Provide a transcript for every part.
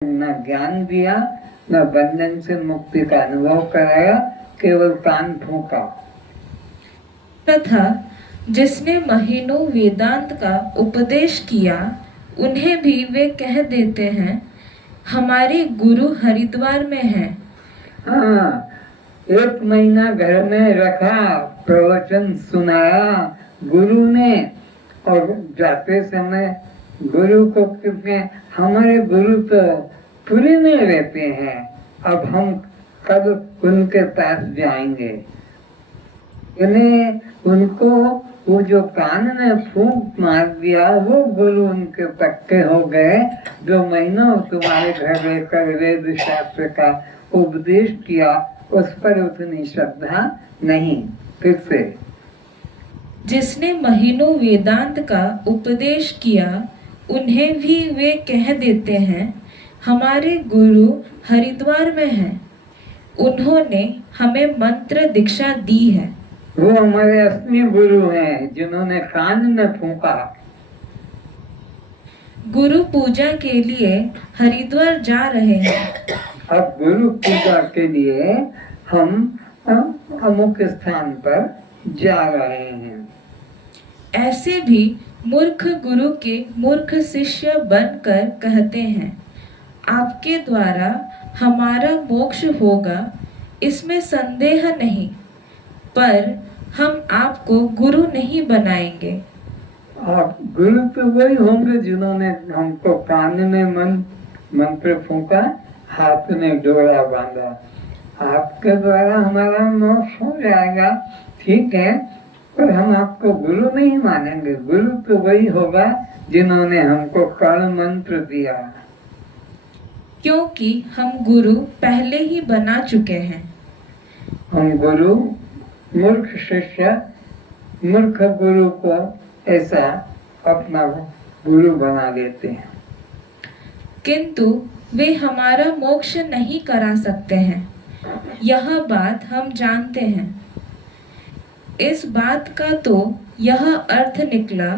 न ज्ञान दिया, न बंधन से मुक्ति का अनुभव कराया, केवल कान फूंका। तथा जिसने महीनों वेदांत का उपदेश किया, उन्हें भी वे कह देते हैं हमारे गुरु हरिद्वार में हैं। हाँ, 1 महीना घर में रखा, प्रवचन सुनाया गुरु ने, और जाते समय गुरु को क्योंकि हमारे गुरु तो पूरे में रहते हैं, अब हम कब उनके पास जाएंगे। इन्हें उनको वो जो कान में फूंक मार दिया, वो गुरु उनके पक्के हो गए, जो महीनों तुम्हारे घर रहकर वेद शास्त्र का उपदेश किया, उस पर उतनी श्रद्धा नहीं। फिर से, जिसने महीनों वेदांत का उपदेश किया, उन्हें भी वे कह देते हैं हमारे गुरु हरिद्वार में हैं। उन्होंने हमें मंत्र दीक्षा दी है। वो हमारे असली गुरु हैं, जिन्होंने कान में फूंका। गुरु पूजा के लिए हरिद्वार जा रहे हैं। अब गुरु पूजा के लिए हम अमुक स्थान पर जा रहे हैं। ऐसे भी मूर्ख गुरु के मूर्ख शिष्य बनकर कहते हैं आपके द्वारा हमारा मोक्ष होगा, इसमें संदेह नहीं, पर हम आपको गुरु नहीं बनाएंगे। और गुरु तो वही होंगे जिन्होंने हमको कान में मंत्र फूंका, हाथ में डोरा बांधा। आपके द्वारा हमारा मोक्ष हो जाएगा, ठीक है, पर हम आपको गुरु नहीं मानेंगे। गुरु तो वही होगा जिन्होंने हमको कर्ण मंत्र दिया, क्योंकि हम गुरु पहले ही बना चुके हैं। हम गुरु मूर्ख शिष्य मूर्ख गुरु को ऐसा अपना गुरु बना लेते हैं, किंतु वे हमारा मोक्ष नहीं करा सकते हैं। यह बात हम जानते हैं। इस बात का तो यह अर्थ निकला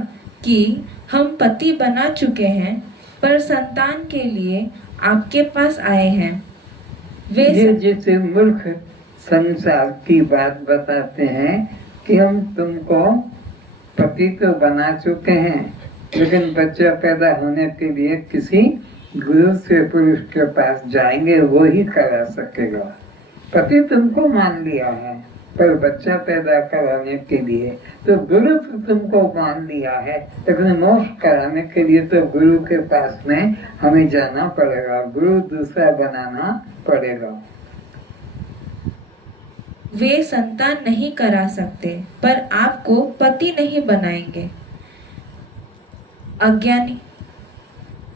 कि हम पति बना चुके हैं, पर संतान के लिए आपके पास आए हैं। वे जैसे मूर्ख संसार की बात बताते हैं कि हम तुमको पति तो बना चुके हैं, लेकिन बच्चा पैदा होने के लिए किसी गुरु से पुरुष के पास जाएंगे, वो ही करा सकेगा। पति तुमको मान लिया है, पर बच्चा पैदा कराने के लिए तो गुरु तो तुमको मान लिया है, लेकिन मोक्ष कराने के लिए तो गुरु के पास में हमें जाना पड़ेगा, गुरु दूसरा बनाना पड़ेगा। वे संतान नहीं करा सकते, पर आपको पति नहीं बनाएंगे।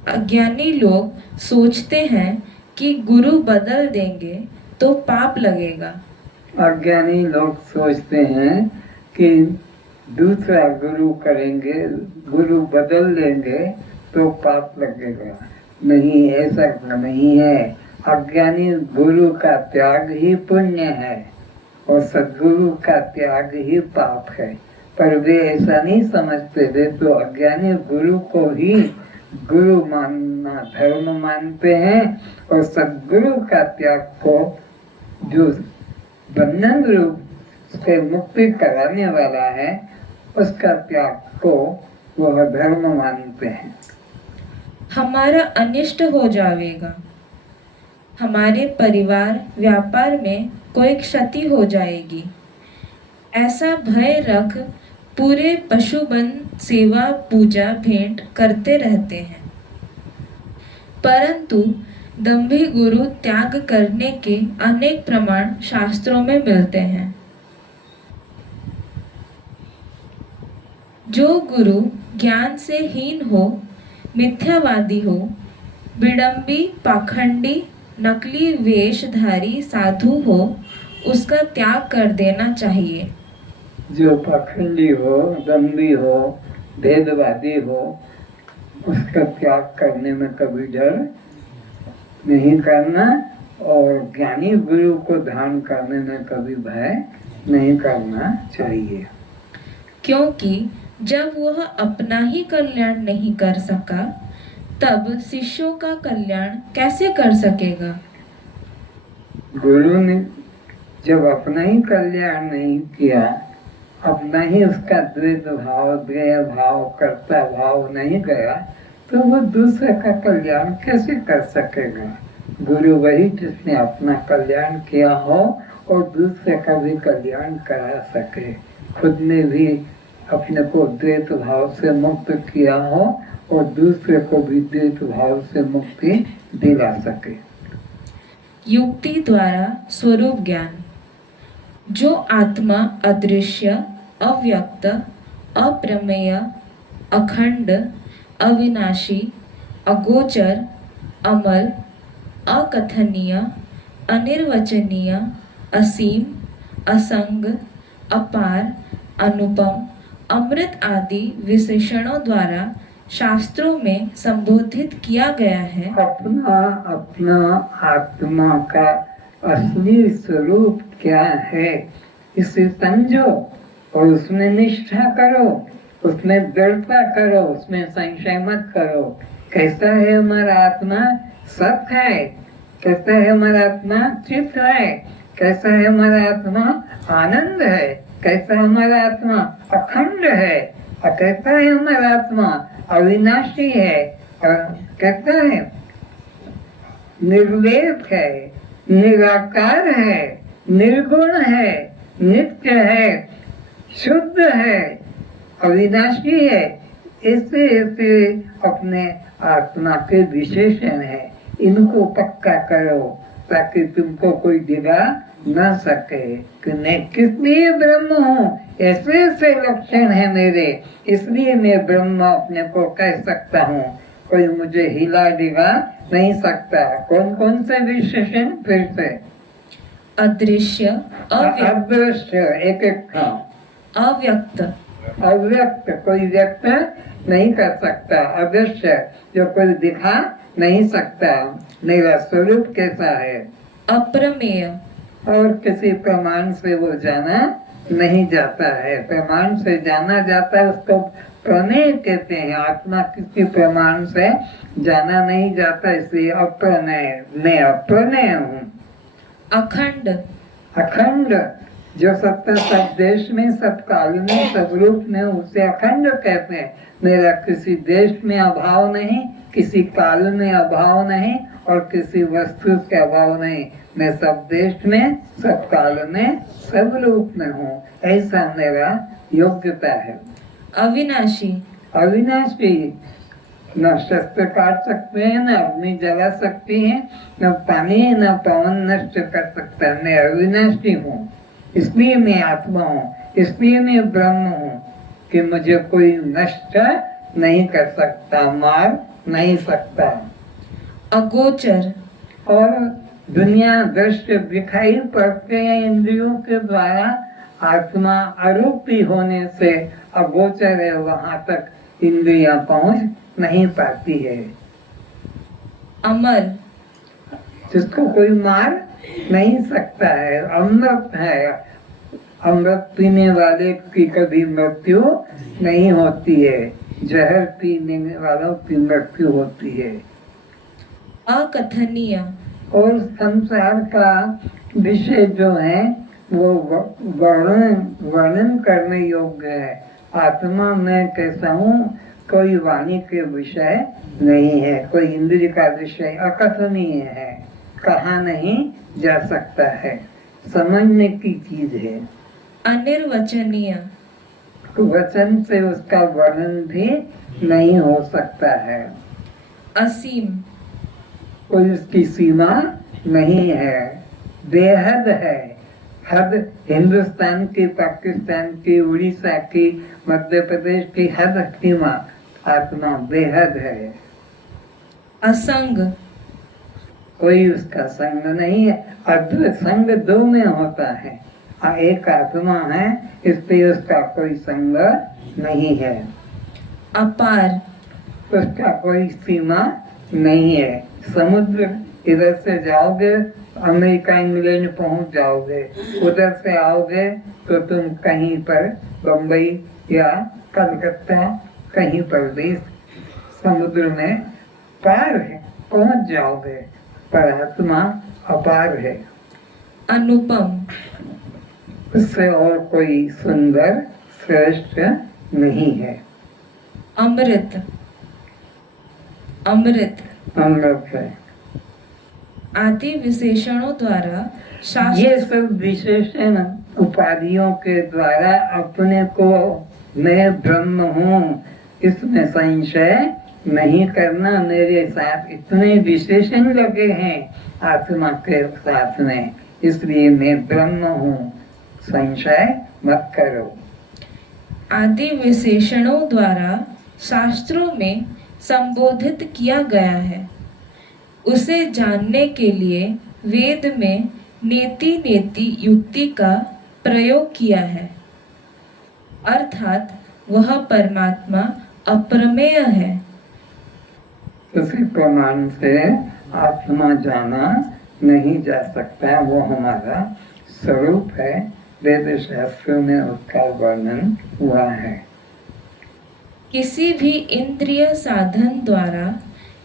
अज्ञानी लोग सोचते हैं कि गुरु बदल देंगे तो पाप लगेगा। अज्ञानी लोग सोचते हैं कि दूसरा गुरु करेंगे, गुरु बदल देंगे तो पाप लगेगा। नहीं, ऐसा नहीं है। अज्ञानी गुरु का त्याग ही पुण्य है और सद्गुरु का त्याग ही पाप है, पर वे ऐसा नहीं समझते। वे तो अज्ञानी गुरु को ही गुरु मानना धर्म मानते हैं, और सद्गुरु का त्याग को, जो बंधन रूप से मुक्ति कराने वाला है, उसका त्याग को वह धर्म मानते हैं। हमारा अनिष्ट हो जाएगा, हमारे परिवार व्यापार में कोई क्षति हो जाएगी, ऐसा भय रख पूरे पशुबन सेवा पूजा भेंट करते रहते हैं। परंतु दंभी गुरु त्याग करने के अनेक प्रमाण शास्त्रों में मिलते हैं। जो गुरु ज्ञान से हीन हो, मिथ्यावादी हो, विडंबी, पाखंडी, नकली वेशधारी साधु हो, उसका त्याग कर देना चाहिए। जो पाखंडी हो, दंभी हो, भेदवादी हो, उसका त्याग करने में कभी डर नहीं करना, और ज्ञानी गुरु को ध्यान करने में कभी भय नहीं करना चाहिए। क्योंकि जब वह अपना ही कल्याण नहीं कर सका, तब शिष्यों का कल्याण कैसे कर सकेगा? गुरु ने जब अपना ही कल्याण नहीं किया, अपना ही उसका द्वैत भाव, द्वेय भाव, कर्ता भाव नहीं गया, तो वो दूसरे का कल्याण कैसे कर सकेगा? गुरु वही जिसने अपना कल्याण किया हो और दूसरे का भी कल्याण करा सके। खुद ने भी अपने को द्वैत भाव से मुक्त किया हो और दूसरे को भी द्वैत भाव से मुक्ति दिला सके। युक्ति द्वारा स्वरूप ज्ञान। जो आत्मा अदृश्य, अव्यक्त, अप्रमेय, अखंड, अविनाशी, अगोचर, अमल, अकथनीय, अनिर्वचनीय, असीम, असंग, अपार, अनुपम, अमृत आदि विशेषणों द्वारा शास्त्रों में संबोधित किया गया है, अपना अपना आत्मा का असली स्वरूप क्या है इसे समझो और उसमें निष्ठा करो, उसमें दृढ़ता करो, उसमें संशय मत करो। कैसा है हमारा आत्मा? सत्य है। कैसा है हमारा आत्मा? चित्त है। कैसा है हमारा आत्मा? आनंद है। कैसा हमारा आत्मा? अखंड है। और कैसा है हमारा आत्मा? अविनाशी है। और कैसा है? निर्लेप है, निराकार है, निर्गुण है, नित्य है, शुद्ध है, अविनाशी है। ऐसे ऐसे अपने आत्मा के विशेषण है। इनको पक्का करो ताकि तुमको कोई दिला न सके कि मैं किस लिए ब्रह्म हूँ। ऐसे ऐसे लक्षण है मेरे, इसलिए मैं ब्रह्म अपने को कह सकता हूँ। कोई मुझे हिला डिगा नहीं सकता। कौन कौन से विशेषण? फिर से अदृश्य, अदृश्य, एक एक था। अव्यक्त, अव्यक्त, कोई व्यक्त नहीं कर सकता। अदृश्य, जो कोई दिखा नहीं सकता। मेरा स्वरूप कैसा है? अप्रमेय, और किसी प्रमाण से वो जाना नहीं जाता है। प्रमाण से जाना जाता है उसको प्रमेय कहते हैं। आत्मा किसी प्रमाण से जाना नहीं जाता, इसलिए अप्रमेय। मैं अप्रमेय हूँ। अखंड, अखंड, जो सत्ता सब देश में, सब काल में, सब रूप में, उसे अखंड कहते हैं। मेरा किसी देश में अभाव नहीं, किसी काल में अभाव नहीं और किसी वस्तु के अभाव नहीं। मैं सब देश में, सब काल में, सब रूप में हूँ। ऐसा मेरा योग्यता है। अविनाशी, अविनाशी, न शस्त्र काट सकते हैं, न अग्नि जला सकती है, न पानी न पवन नष्ट कर सकता है। मैं अविनाशी हूँ, इसलिए मैं आत्मा हूँ, इसलिए मैं ब्रह्म हूँ कि मुझे कोई नष्ट नहीं कर सकता, मार नहीं सकता। अगोचर, और दुनिया दृश्य दिखाई पड़ते हैं इंद्रियों के द्वारा। आत्मा आरोपी होने से अगोचर है, वहां तक इंद्रियां पहुंच नहीं पाती है। अमर, जिसको कोई मार नहीं सकता है, अमृत है। अमृत पीने वाले की कभी मृत्यु नहीं होती है, जहर पीने वालों की मृत्यु होती है। अकथनीय, और संसार का विषय जो है वो वर्णन करने योग्य है। आत्मा में कैसा हूँ कोई वाणी के विषय नहीं है, कोई इंद्रिय का विषय अकथनीय है, कहा नहीं जा सकता है, समझने की चीज है। अनिर्वचनीय, वचन से उसका वर्णन भी नहीं हो सकता है। असीम, कोई उसकी सीमा नहीं है, बेहद है। हद हिंदुस्तान की, पाकिस्तान की, उड़ीसा की, मध्य प्रदेश की हद सीमा। आत्मा बेहद है। असंग, कोई उसका संग नहीं है। अद्वैत संग दो में होता है, एक आत्मा है, इसलिए उसका कोई संग नहीं है। अपार, उसका कोई सीमा नहीं है। समुद्र इधर से जाओगे अमेरिका इंग्लैंड पहुंच जाओगे, उधर से आओगे तो तुम कहीं पर बम्बई या कलकत्ता कहीं पर भी समुद्र में पार है, पहुंच जाओगे, पर आत्मा अपार है। अनुपम, उससे और कोई सुंदर श्रेष्ठ नहीं है। अमृत, अमृत अमृत है। आदि विशेषणों द्वारा ये सब विशेषण उपाधियों के द्वारा अपने को मैं ब्रह्म हूँ इसमें संशय नहीं करना। मेरे साथ इतने विशेषण लगे हैं आत्मा के साथ में, इसलिए मैं ब्रह्म हूँ, संशय मत करो। आदि विशेषणों द्वारा शास्त्रों में संबोधित किया गया है, उसे जानने के लिए वेद में नेति नेति युक्ति का प्रयोग किया है, अर्थात वह परमात्मा अप्रमेय है। उसी प्रमाण से आत्मा जाना नहीं जा सकता, वो हमारा स्वरूप है। वेद शास्त्रों में उसका वर्णन हुआ है। किसी भी इंद्रिय साधन द्वारा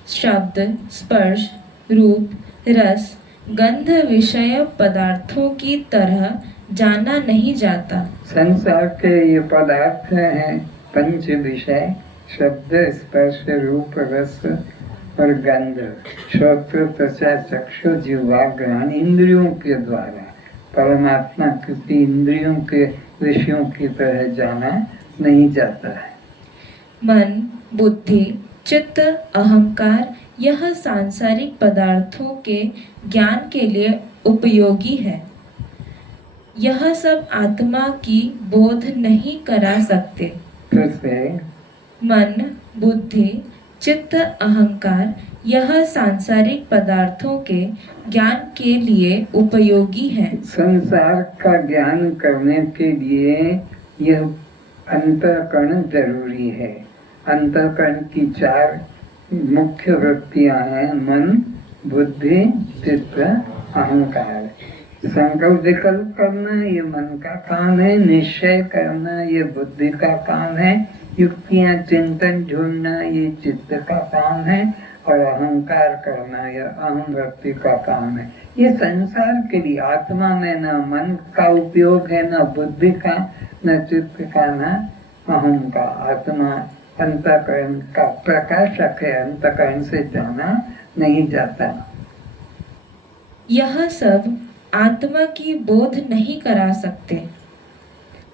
शब्द, स्पर्श, रूप, रस, गंध विषय पदार्थों की तरह जाना नहीं जाता। संसार के ये पदार्थ हैं पंच विषय, शब्द, स्पर्श, रूप, रस और गंध, श्रोत्र, त्वचा, चक्षु, जिह्वा, घ्राण, इंद्रियों के द्वारा परमात्मा किसी इंद्रियों के विषयों की तरह जाना नहीं जाता है। मन, बुद्धि, चित्त, अहंकार यह सांसारिक पदार्थों के ज्ञान के लिए उपयोगी है। यह सब आत्मा की बोध नहीं करा सकते। मन, बुद्धि, चित्त, अहंकार यह सांसारिक पदार्थों के ज्ञान के लिए उपयोगी है। संसार का ज्ञान करने के लिए यह अंतःकरण जरूरी है। अंतःकरण की 4 मुख्य वृत्तियां हैं, मन, बुद्धि, चित्त, अहंकार। संकल्प विकल्प करना ये मन का काम है, निश्चय करना ये बुद्धि का काम है, युक्तियां चिंतन ढूंढना ये चित्त का काम है, और अहंकार करना यह अहम वृत्ति का काम है। ये संसार के लिए आत्मा में न मन का उपयोग है, न बुद्धि का, न चित्त का, न अहम का। आत्मा अंतःकरण का प्रकाशक है, अंतःकरण से जाना नहीं जाता। यह सब आत्मा की बोध नहीं करा सकते।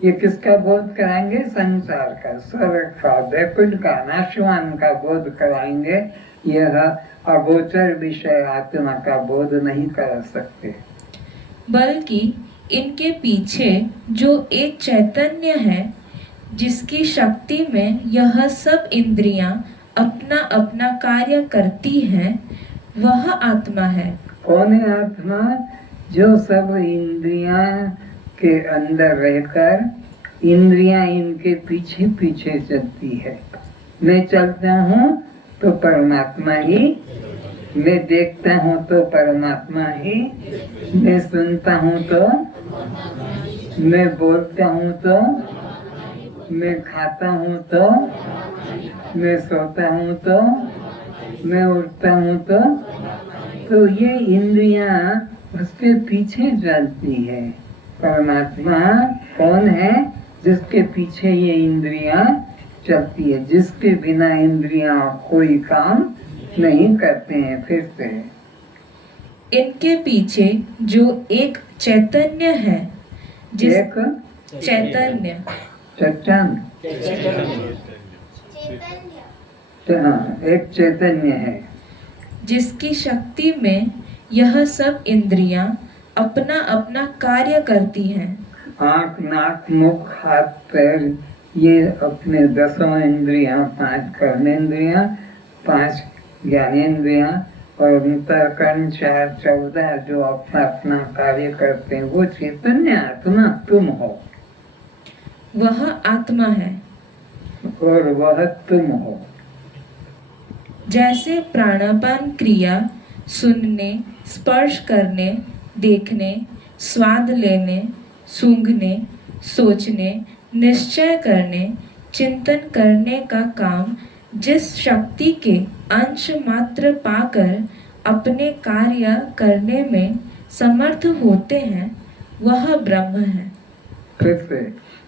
ये किसका बोध कराएंगे? संसार का, स्वर्ग का, वैकुंठ का, नाशवान का बोध कराएंगे। यह अगोचर विषय आत्मा का बोध नहीं करा सकते। बल्कि इनके पीछे जो एक चैतन्य है, जिसकी शक्ति में यह सब इंद्रियां अपना अपना कार्य करती हैं, वह आत्मा है। कौन है आत्मा? जो सब इंद्रियां के अंदर रहकर इंद्रियां इनके पीछे पीछे चलती है। मैं चलता हूँ तो परमात्मा ही, मैं देखता हूँ तो परमात्मा ही, मैं सुनता हूँ तो, मैं बोलता हूँ तो, मैं खाता हूँ तो, मैं सोता हूँ तो, मैं उठता हूँ तो ये इंद्रियां उसके पीछे चलती है। परमात्मा कौन है? जिसके पीछे ये इंद्रियां चलती है, जिसके बिना इंद्रियां कोई काम नहीं करते हैं। फिर से इनके पीछे जो एक चैतन्य है, एक चैतन्य, हाँ, एक चैतन्य है, जिसकी शक्ति में यह सब इंद्रियां अपना अपना कार्य करती हैं। आँख, नाक, मुख, हाथ, पैर ये अपने 10 इंद्रियां, 5 कर्मेंद्रियां, 5 ज्ञानेंद्रियां और अंतःकरण 4, 14 जो अपना अपना कार्य करते हैं। वो चैतन्य आत्मा तुम हो, वह आत्मा है और वह तुम हो। जैसे प्राणापान क्रिया सुनने, स्पर्श करने, देखने, स्वाद लेने, सूंघने, सोचने, निश्चय करने, चिंतन करने का काम जिस शक्ति के अंश मात्र पाकर अपने कार्य करने में समर्थ होते हैं वह ब्रह्म है। फिर से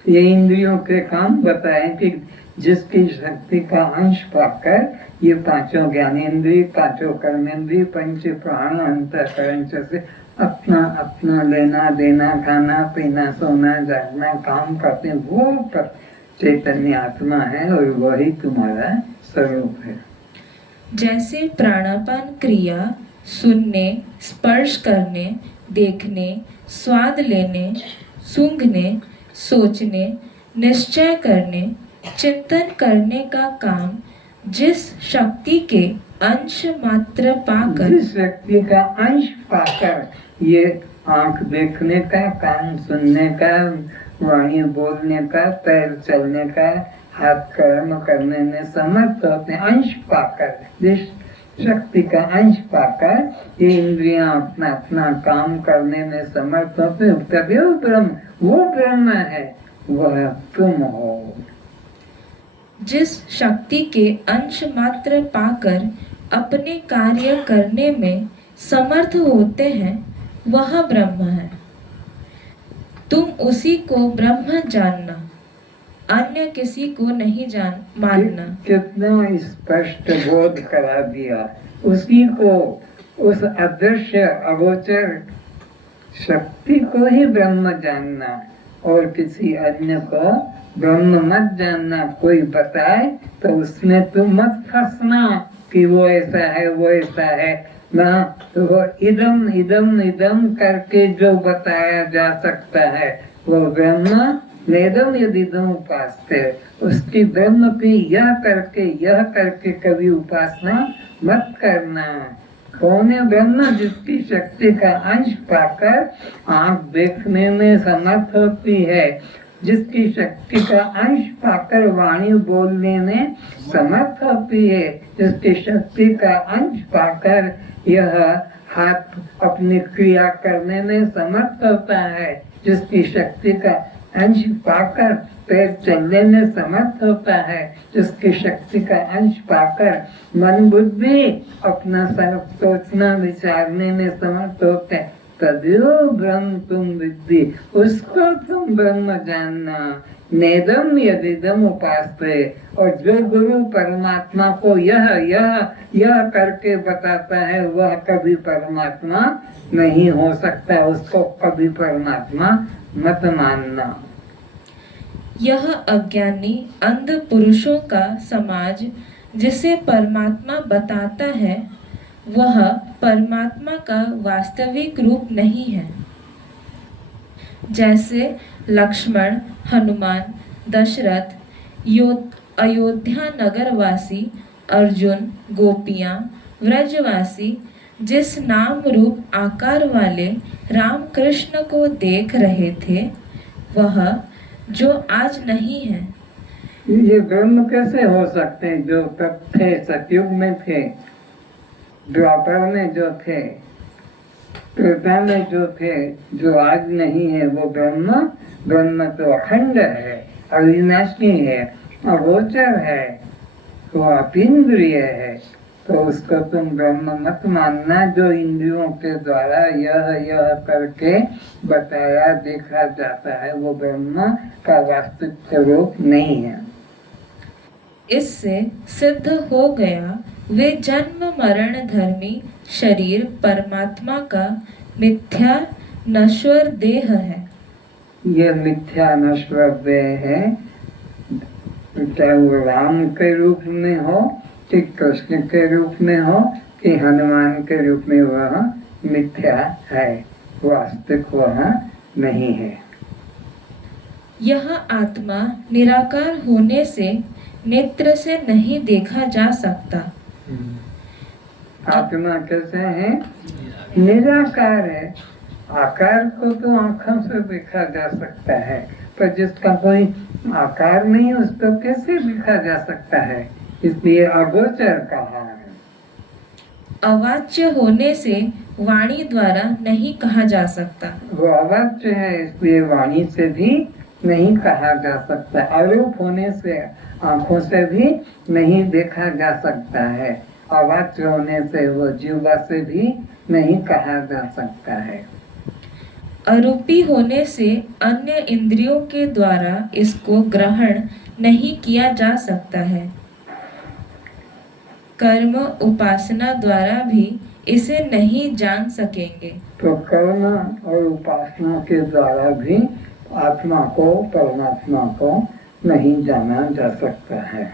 ये इंद्रियों के काम बताए कि जिसकी शक्ति का अंश पाकर ये पांचों ज्ञानेंद्रिय, पांचों कर्मेंद्रिय, पंच प्राण अंतःकरण से अपना अपना लेना देना, खाना पीना, सोना जागना, काम करते, वो चैतन्य आत्मा है और वही तुम्हारा स्वरूप है। जैसे प्राणापान क्रिया सुनने, स्पर्श करने, देखने, स्वाद लेने, सूंघने, सोचने, निश्चय करने, चिंतन करने का काम जिस शक्ति के अंश मात्र पाकर, जिस शक्ति का अंश पाकर ये आंख देखने का, कान सुनने का, वाणी बोलने का, पैर चलने का, हाथ कर्म करने में समर्थ होते हैं, अंश पाकर, जिस शक्ति का अंश पाकर ये इंद्रियां अपना अपना काम करने में समर्थ होते हैं, तभी वो ब्रह्म है, वह तुम हो। जिस शक्ति के अंश मात्र पाकर अपने कार्य करने में समर्थ होते हैं वह ब्रह्म है। तुम उसी को ब्रह्म जानना, अन्य किसी को नहीं मानना। कितना स्पष्ट बोध करा दिया, उसी को, उस अदृश्य अगोचर शक्ति को ही ब्रह्म जानना और किसी अन्य को ब्रह्म मत जानना। कोई बताए तो उसमें तुम मत फंसना कि वो ऐसा है वो ऐसा है ना, तो वो इदम इदम इदम करके जो बताया जा सकता है वो ब्रह्म नेदम यदिदम उपासते, उसकी ब्रह्म की यह करके कभी उपासना मत करना। कौन है ब्रह्म? जिसकी शक्ति का अंश पाकर आंख देखने में समर्थ होती है, जिसकी शक्ति का अंश पाकर वाणी बोलने में समर्थ होती है, जिसकी शक्ति का अंश पाकर यह हाथ अपनी क्रिया करने में समर्थ होता है, जिसकी शक्ति का अंश पाकर पैर चलने में समर्थ होता है, जिसकी शक्ति का अंश पाकर मन बुद्धि अपना सब सोचना विचारने में समर्थ होते हैं, तद्यो ब्रह्म तुम विद्धि, उसको तुम ब्रह्म जानना। नेदम यदिदम उपासते, और जो गुरु परमात्मा को यह करके बताता है वह कभी परमात्मा नहीं हो सकता, उसको कभी परमात्मा मत मानना। यह अज्ञानी अंध पुरुषों का समाज जिसे परमात्मा बताता है वह परमात्मा का वास्तविक रूप नहीं है। जैसे लक्ष्मण, हनुमान, दशरथ, अयोध्या नगरवासी, अर्जुन, गोपियां, व्रजवासी जिस नाम रूप आकार वाले राम कृष्ण को देख रहे थे वह जो आज नहीं है। ये ब्रह्म कैसे हो सकते हैं? जो तब थे, सतयुग में थे, द्वापर में जो थे, त्रेता में जो थे, जो आज नहीं है वो ब्रह्म तो अखंड है, अविनाशी है, अगोचर है, वो अतीन्द्रिय है, तो उसको तुम ब्रह्म मत मानना। जो इंद्रियों के द्वारा यह करके बताया देखा जाता है वो ब्रह्म का वास्तविक स्वरूप नहीं है। इससे सिद्ध हो गया वे जन्म मरण धर्मी शरीर परमात्मा का मिथ्या नश्वर देह है। ये मिथ्या नश्वर देह है, चाहे वो राम के रूप में हो कि कृष्ण के रूप में हो कि हनुमान के रूप में, वह मिथ्या है, वास्तविक वह नहीं है। यह आत्मा निराकार होने से नेत्र से नहीं देखा जा सकता। आत्मा कैसे है? निराकार है। आकार को तो आंखों से देखा जा सकता है, पर जिसका कोई आकार नहीं उसको कैसे देखा जा सकता है? इसलिए अगोचर कहा है। अवाच्य होने से वाणी द्वारा नहीं कहा जा सकता। वो अवाच्य है, इसलिए वाणी से भी नहीं कहा जा सकता। अरूप होने से आंखों से भी नहीं देखा जा सकता है। अवाच्य होने से वो जीवा से भी नहीं कहा जा सकता है। अरूपी होने से अन्य इंद्रियों के द्वारा इसको ग्रहण नहीं किया जा सकता है। कर्म उपासना द्वारा भी इसे नहीं जान सकेंगे। तो कर्म और उपासना के द्वारा भी आत्मा को, परमात्मा को नहीं जाना जा सकता है।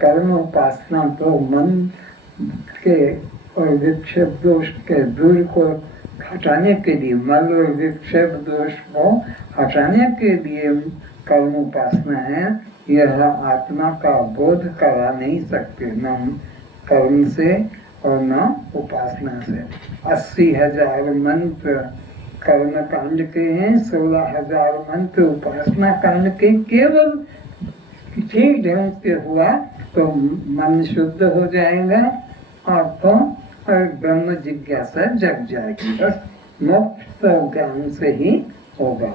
कर्म उपासना तो मन के और विक्षेप दोष के दूर को हटाने के लिए, मल और विक्षेप दोष को हटाने के लिए कर्म उपासना है। यह आत्मा का बोध करा नहीं सकते, न कर्म से और न उपासना से। 80,000 मंत्र कर्म कांड के हैं, 16,000 मंत्र उपासना कांड के। केवल ठीक ढंग से हुआ तो मन शुद्ध हो जाएगा आपको और ब्रह्म जिज्ञासा जग जाएगी। बस मोक्ष तो ज्ञान से ही होगा।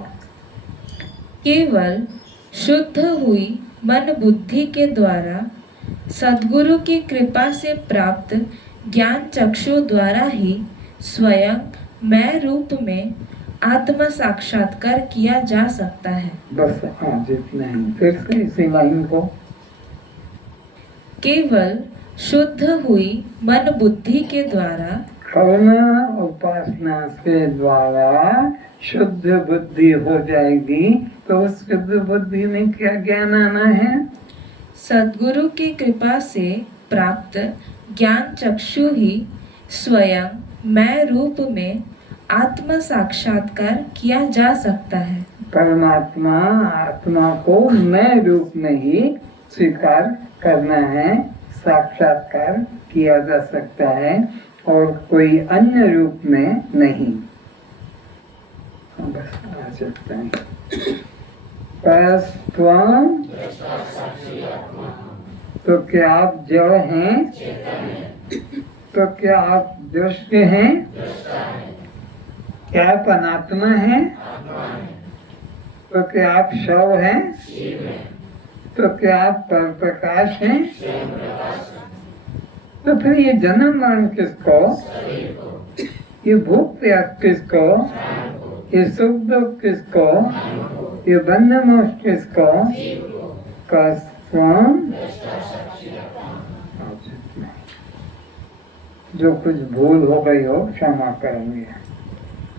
केवल शुद्ध हुई मन बुद्धि के द्वारा सद्गुरु की कृपा से प्राप्त ज्ञान चक्षु द्वारा ही स्वयं मैं रूप में आत्म साक्षात्कार किया जा सकता है। बस आज इतना ही। फिर से इसी लाइन को, केवल शुद्ध हुई मन बुद्धि के द्वारा कर्म उपासना के द्वारा शुद्ध बुद्धि हो जाएगी। तो उस शुद्ध बुद्धि में क्या ज्ञान आना है? सद्गुरु की कृपा से प्राप्त ज्ञान चक्षु ही स्वयं मैं रूप में आत्म साक्षात्कार किया जा सकता है। परमात्मा आत्मा को मैं रूप में ही स्वीकार करना है, साक्षात्कार किया जा सकता है और कोई अन्य रूप में नहीं। बस आ सकता है। परस्त्वं, तो क्या आप जड़ हैं? तो क्या आप दृष्ट हैं? क्या आप अनात्मा हैं? तो क्या आप शव हैं? तो क्या आप पर प्रकाश हैं? तो फिर ये जन्म मरण किसको? ये भूख प्यास किसको? ये सुख दुख किसको? ये बंध मोक्ष किसको? जो कुछ भूल हो गई हो क्षमा करेंगे।